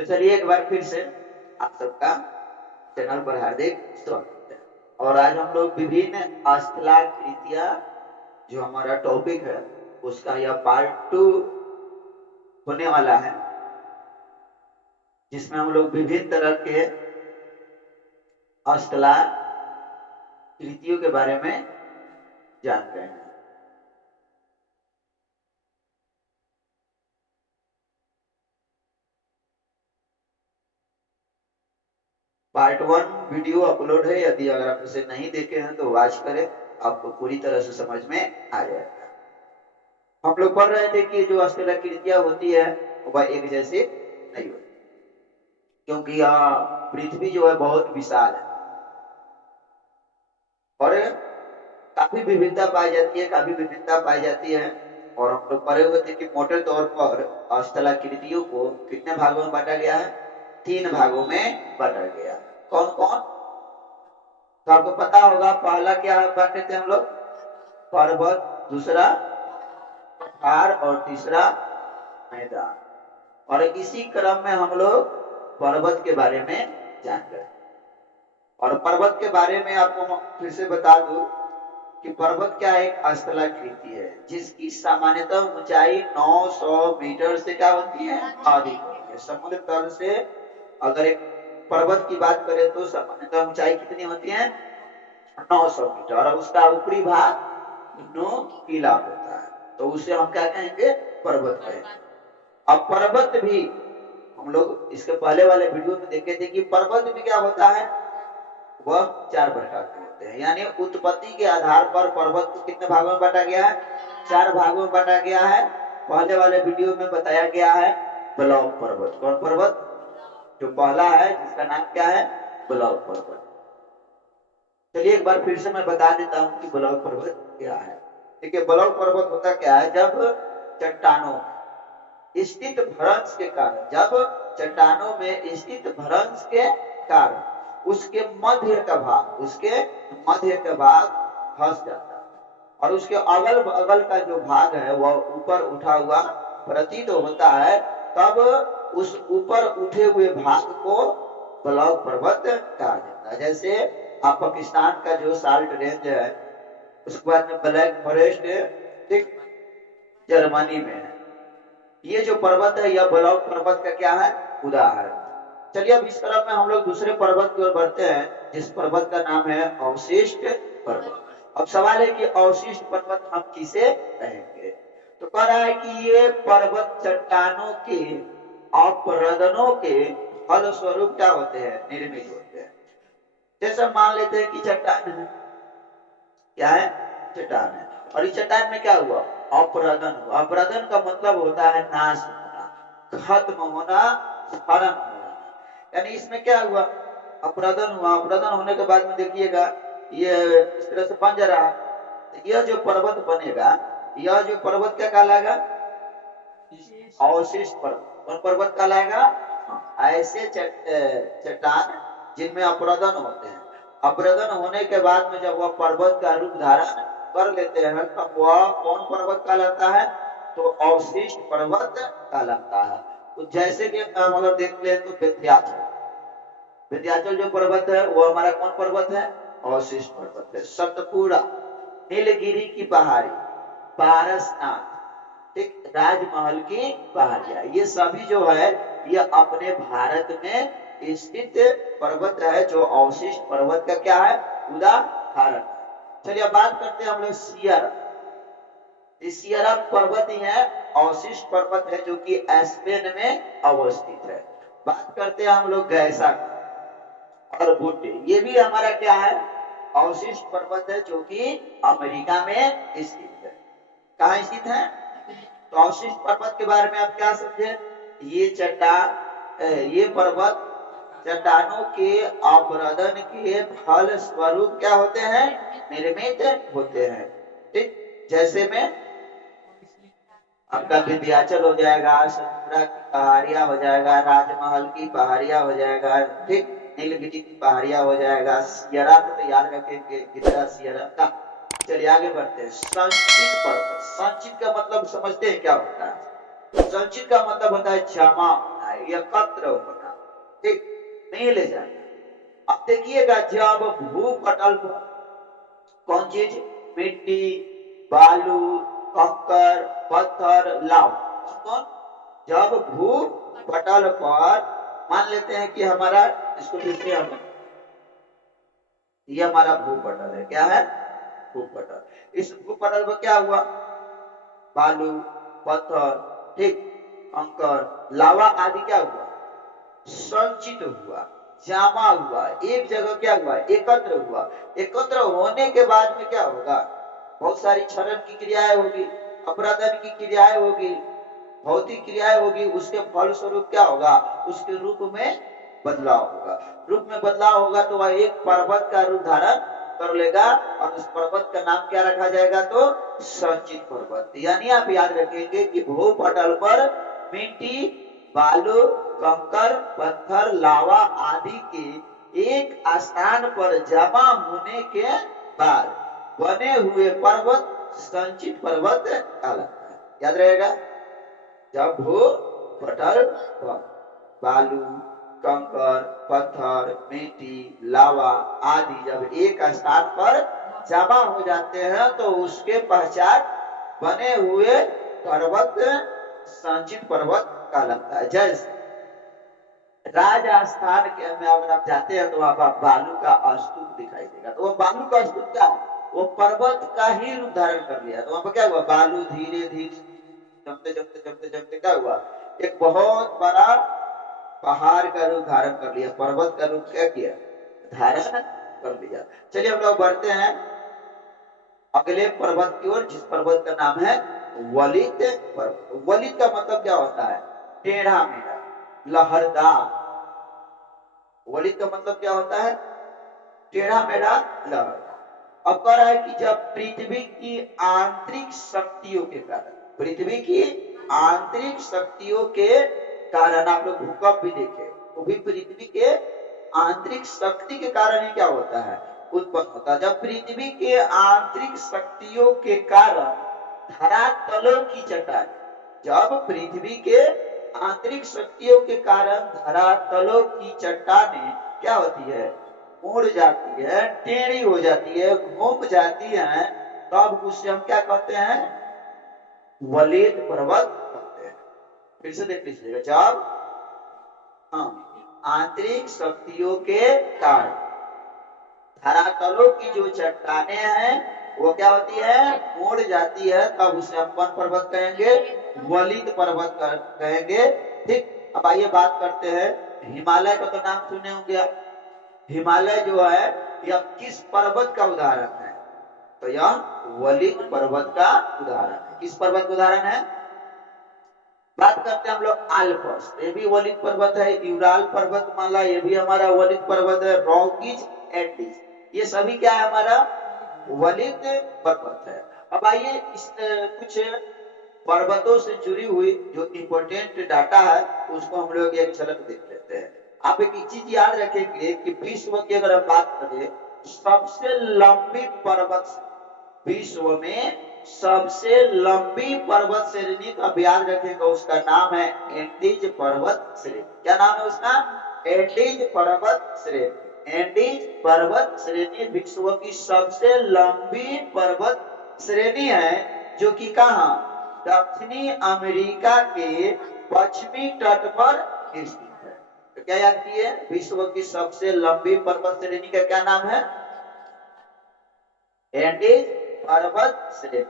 तो चलिए एक बार फिर से आप सबका चैनल पर हार्दिक स्वागत है। और आज हम लोग विभिन्न स्थलाकृतियां जो हमारा टॉपिक है उसका यह पार्ट 2 होने वाला है, जिसमें हम लोग विभिन्न तरह के स्थलाकृतियों के बारे में जान रहे हैं। पार्ट 1 वीडियो अपलोड है, यदि अगर आप उसे नहीं देखे हैं तो वॉच करें, आपको पूरी तरह से समझ में आ जाएगा। हम लोग पढ़ रहे थे कि जो स्थलाकृतियां होती है वह एक जैसी नहीं होती, क्योंकि पृथ्वी जो है बहुत विशाल है और काफी विविधता पाई जाती है। और हम लोग पढ़े हुए थे कि मोटे तौर पर स्थलाकृतियों को कितने भागों में बांटा गया है? 3 भागों में बांटा गया। कौन कौन? तो आपको पता होगा, पहला क्या बांटे थे हम लोग? पर्वत, दूसरा पहाड़ और तीसरा मैदान। और इसी क्रम में हम लोग पर्वत के बारे में जान गए। और पर्वत के बारे में आपको फिर से बता दूं कि पर्वत क्या एक स्थलाकृति है जिसकी सामान्यतः ऊंचाई 900 मीटर से क्या होती है? अधिक होती है। समुद्र तल से अगर एक पर्वत की बात करें तो सामान्यतः ऊंचाई कितनी होती है? 900 मीटर। और उसका ऊपरी भाग नुकीला होता है, तो उसे हम क्या कहेंगे? पर्वत कहेंगे। अब पर्वत भी हम लोग इसके पहले वाले वीडियो में देखे थे कि पर्वत भी क्या होता है? वह 4 प्रकार के होते हैं। यानी उत्पत्ति के आधार पर पर्वत को कितने भागों में बांटा गया है? 4 भागों में बांटा गया है। पहले वाले वीडियो में बताया गया है ब्लॉक पर्वत। कौन पर्वत? जो पहला है जिसका नाम क्या है? ब्लॉक पर्वत। चलिए एक बार फिर से मैं बता देता हूं कि ब्लॉक पर्वत क्या है। देखिए, ब्लॉक पर्वत होता क्या है? जब चट्टानों स्थित भ्रंश के कारण, जब चट्टानों में स्थित भ्रंश के कारण उसके मध्य का भाग फंस जाता है और उसके अगल बगल का जो भाग है वह ऊपर उठा हुआ प्रतीत होता है, तब उस ऊपर उठे हुए भाग को ब्लॉक पर्वत कहा जाता है। जैसे आप पाकिस्तान का जो साल्ट रेंज है, उसके बाद में ब्लैक फॉरेस्ट ठीक जर्मनी में है। ये जो पर्वत है यह ब्लॉक पर्वत का क्या है? उदाहरण। चलिए अब इस क्रम में हम लोग दूसरे पर्वत की ओर बढ़ते हैं, जिस पर्वत का नाम है अवशिष्ट पर्वत। अब सवाल है कि अवशिष्ट पर्वत हम किसे कहेंगे? तो कह रहा है कि ये पर्वत चट्टानों के अपरदनों के फल स्वरूप क्या होते हैं? निर्मित होते हैं। जैसे मान लेते हैं कि चट्टान है, क्या है? चट्टान है, और इस चट्टान में क्या हुआ? अपरदन हुआ। अपरदन का मतलब होता है नाश होना, खत्म होना, हरण होना। यानी इसमें क्या हुआ? अपरदन हुआ। अपरदन होने के बाद में देखिएगा ये इस तरह से बन जा रहा है। यह जो पर्वत बनेगा, यह जो पर्वत क्या कहलाएगा? अवशिष्ट पर्वत। कौन पर्वत कहलाएगा? ऐसे चट्टान जिनमें अपरदन होते हैं। अपरदन होने के बाद में जब वह पर्वत का रूप धारण कर लेते हैं तब वह कौन पर्वत कहलाता है? तो अवशिष्ट पर्वत कहलाता है। तो जैसे कि अगर देख ले तो विंध्याचल जो पर्वत है वो हमारा कौन पर्वत है? अवशिष्ट पर्वत है। सतपुड़ा, नीलगिरी की पहाड़ी, पारसनाथ, ठीक, राजमहल की पहाड़ियां, ये सभी जो है ये अपने भारत में स्थित पर्वत है जो अवशिष्ट पर्वत का क्या है? उदाहरण। चलिए अब बात करते हैं हम लोग सियरा। सियरा पर्वत ही है, अवशिष्ट पर्वत है जो कि स्पेन में अवस्थित है। बात करते हैं हम लोग गैसा और बुट्टे, ये भी हमारा क्या है? अवशिष्ट पर्वत है जो कि अमेरिका में स्थित है। कहाँ स्थित है? तो अवशिष्ट पर्वत के बारे में आप क्या समझे? ये पर्वत चट्टानों के अपरदन के फल स्वरूप क्या होते हैं? निर्मित होते हैं। ठीक, जैसे में आपका विंध्याचल हो जाएगा, सतपुड़ा की पहाड़ियां हो जाएगा, राजमहल की पहाड़ियां हो जाएगा, ठीक, नीलगिरी की पहाड़ियां हो जाएगा। सियरा तो याद रखेंगे कितना सियरा का। चलिए आगे बढ़ते हैं। संचित पर्वत। संचित का मतलब समझते हैं क्या होता है? संचित का मतलब होता है जमा होना, एकत्र होना, ठीक, मिल जाना। अब देखिएगा जब भूपटल पर कौन चीज, मिट्टी, बालू, कंकर, पत्थर, लाव, कौन, जब भूपटल पर मान लेते हैं कि हमारा, इसको देखिए हम, ये हमारा भूपटल है, क्या है, भूपटल। इस भूपटल पर क्या हुआ, बालू, पत्थर, ठीक, कंकर, लावा आदि क्या हुआ, संचित हुआ, जमा हुआ, एक जगह क्या हुआ, एकत्र हुआ। एकत्र होने के बाद में क्या होगा, बहुत सारी क्षरण की क्रियाएं होगी, अपराधन की क्रियाएं होगी, भौतिक क्रियाएं होगी, उसके फल स्वरूप क्या होगा, उसके रूप में बदलाव होगा। रूप में बदलाव होगा तो वह एक पर्वत का रूप धारण कर लेगा और उस पर्वत का नाम क्या रखा जाएगा, तो संचित पर्वत। यानी आप याद रखेंगे कि भूपटल पर मिट्टी, बालू, कंकर, पत्थर, लावा आदि के एक स्थान पर जमा होने के बाद बने हुए पर्वत संचित पर्वत कहलाता है। याद रहेगा, जब भूपटल पर बालू, कंकर, पत्थर, मिट्टी, लावा आदि जब एक स्थान पर जमा हो जाते हैं तो उसके पश्चात बने हुए पर्वत संचित पर्वत कहलाता है। जैसे राजस्थान के में अगर आप जाते हैं तो वहां पर बालू का स्तूप दिखाई देगा, तो वो बालू का स्तूप क्या है, वो पर्वत का ही रूप धारण कर लिया। तो वहां पर क्या हुआ, बालू धीरे धीरे जमते जमते जमते जमते क्या हुआ, एक बहुत बड़ा पहाड़ का रूप धारण कर लिया, पर्वत का रूप क्या किया, धारण कर लिया। चलिए हम लोग बढ़ते हैं अगले पर्वत की ओर, जिस पर्वत का नाम है वलित पर्वत। वलित का मतलब क्या होता है, टेढ़ा मेढ़ा, लहरदार। वलित का मतलब क्या होता है, टेढ़ा मेढ़ा, लहरदार। अब कह रहा है कि जब पृथ्वी की आंतरिक शक्तियों के कारण, पृथ्वी की आंतरिक शक्तियों के कारण, आप लोग भूकंप भी देखे, वो भी पृथ्वी के आंतरिक शक्ति के कारण ही क्या होता है, उत्पन्न होता है। जब पृथ्वी के आंतरिक शक्तियों के कारण धरातलों की चट्टान, जब पृथ्वी के आंतरिक शक्तियों के कारण धरातलों की चट्टानें क्या होती है, मुड़ जाती है, टेढ़ी हो जाती है, घूम जाती है, तब उसे हम क्या कहते हैं, वलित पर्वत कहते हैं। फिर से देख लीजिएगा, जब आंतरिक शक्तियों के कारण धरातलों की जो चट्टानें हैं वो क्या होती है, मुड़ जाती है, तब उसे हम कौन पर्वत कहेंगे, वलित पर्वत कहेंगे। ठीक, अब आइए बात करते हैं, हिमालय का तो नाम सुने होंगे। हिमालय जो है यह किस पर्वत का उदाहरण है, तो यह वलित पर्वत का उदाहरण है। किस पर्वत का उदाहरण है, बात करते हैं हम लोग आल्प्स, ये भी वलित पर्वत है। यूराल पर्वतमाला, ये भी हमारा वलित पर्वत है। रॉकीज, एंडीज, ये सभी क्या है, हमारा वलित पर्वत है। अब आइए इस कुछ पर्वतों से जुड़ी हुई जो इंपोर्टेंट डाटा है उसको हम लोग एक झलक देख लेते हैं। आप एक चीज याद रखेंगे कि विश्व की अगर हम बात करें, सबसे लंबी पर्वत, विश्व में सबसे लंबी पर्वत श्रेणी का याद रखेगा, उसका नाम है एंडीज पर्वत श्रेणी। क्या नाम है उसका, एंडीज पर्वत श्रेणी। एंडीज पर्वत श्रेणी विश्व की सबसे लंबी पर्वत श्रेणी है, जो कि कहाँ, दक्षिणी अमेरिका के पश्चिमी तट पर स्थित है। तो क्या याद किए, विश्व की सबसे लंबी पर्वत श्रेणी का क्या नाम है, एंडीज पर्वत श्रेणी,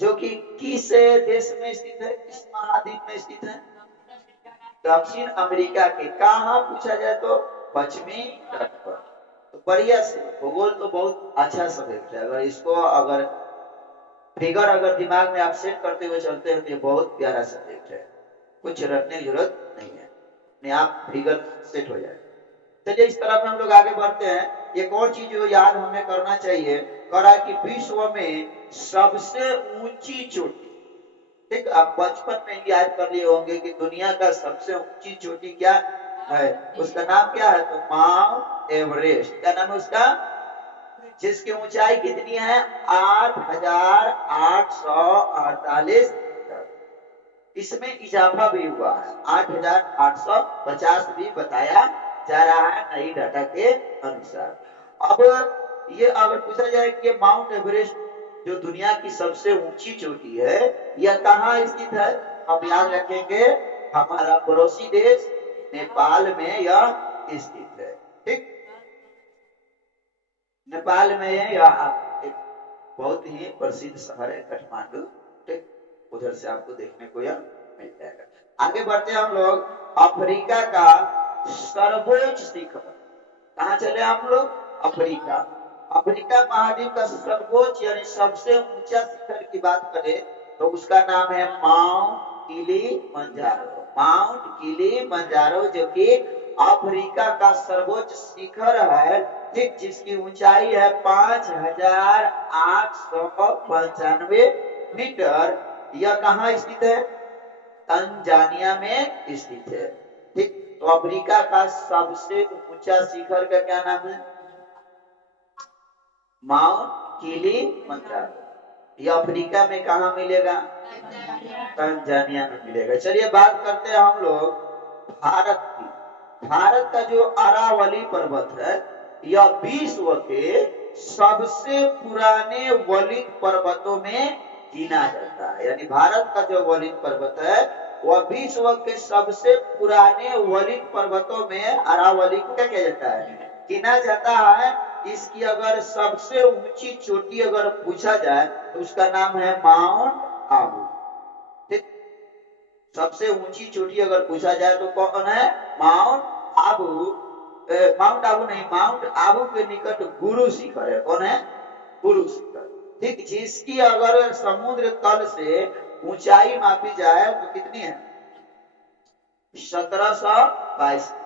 जो कि किस देश में स्थित है, किस महाद्वीप में स्थित है, दक्षिण अमेरिका के। कहाँ पूछा जाए तो पश्चिमी तट पर। तो बढ़िया से भूगोल तो बहुत अच्छा सब्जेक्ट है, अगर इसको अगर फिगर अगर दिमाग में आप सेट करते हुए चलते हैं तो ये बहुत प्यारा सब्जेक्ट है, कुछ रटने की जरूरत नहीं है, अपने आप फिगर सेट हो जाए। चलिए इस तरफ हम लोग आगे बढ़ते हैं। एक और चीज जो याद हमें करना चाहिए, करा कि विश्व में सबसे ऊंची चोटी, ठीक, आप बचपन में याद कर लिए होंगे कि दुनिया का सबसे ऊंची चोटी क्या है, उसका नाम क्या है, तो माउंट एवरेस्ट। क्या नाम है उसका, जिसकी ऊंचाई कितनी है, 8,848। इसमें इजाफा भी हुआ है, 8,850 भी बताया जा रहा है नई डाटा के अनुसार। अब ये अगर पूछा जाए कि माउंट एवरेस्ट जो दुनिया की सबसे ऊंची चोटी है, यह कहाँ स्थित है, हम याद रखेंगे हमारा पड़ोसी देश नेपाल में यह स्थित है। ठीक, नेपाल में है, यह एक बहुत ही प्रसिद्ध शहर है काठमांडू। ठीक, उधर से आपको देखने को यह मिल जाएगा। आगे बढ़ते हैं हम लोग, अफ्रीका का सर्वोच्च शिखर, कहाँ चले हम लोग, अफ्रीका। अफ्रीका महाद्वीप का सर्वोच्च यानी सबसे ऊंचा शिखर की बात करें तो उसका नाम है माउंट किलिमंजारो। माउंट किलिमंजारो जो कि अफ्रीका का सर्वोच्च शिखर है, ठीक, जिसकी ऊंचाई है 5,895 मीटर। यह कहाँ स्थित है, तंजानिया में स्थित है। ठीक, तो अफ्रीका का सबसे ऊंचा शिखर का क्या नाम है, माउंट किलिमंजारो। यह अफ्रीका में कहा मिलेगा, तंजानिया में मिलेगा। चलिए बात करते हैं हम लोग भारत की। भारत का जो अरावली पर्वत है, यह विश्व के सबसे पुराने वलित पर्वतों में गिना जाता है। यानी भारत का जो वलित पर्वत है वह विश्व के सबसे पुराने वलित पर्वतों में अरावली को क्या किया जाता है, गिना जाता है। इसकी अगर सबसे ऊंची चोटी अगर पूछा जाए तो उसका नाम है माउंट आबू। ठीक, सबसे ऊंची चोटी अगर पूछा जाए तो कौन है, माउंट आबू। माउंट आबू नहीं, माउंट आबू के निकट गुरु शिखर है। कौन है, गुरु शिखर। ठीक, जिसकी अगर समुद्र तल से ऊंचाई मापी जाए तो कितनी है, 1722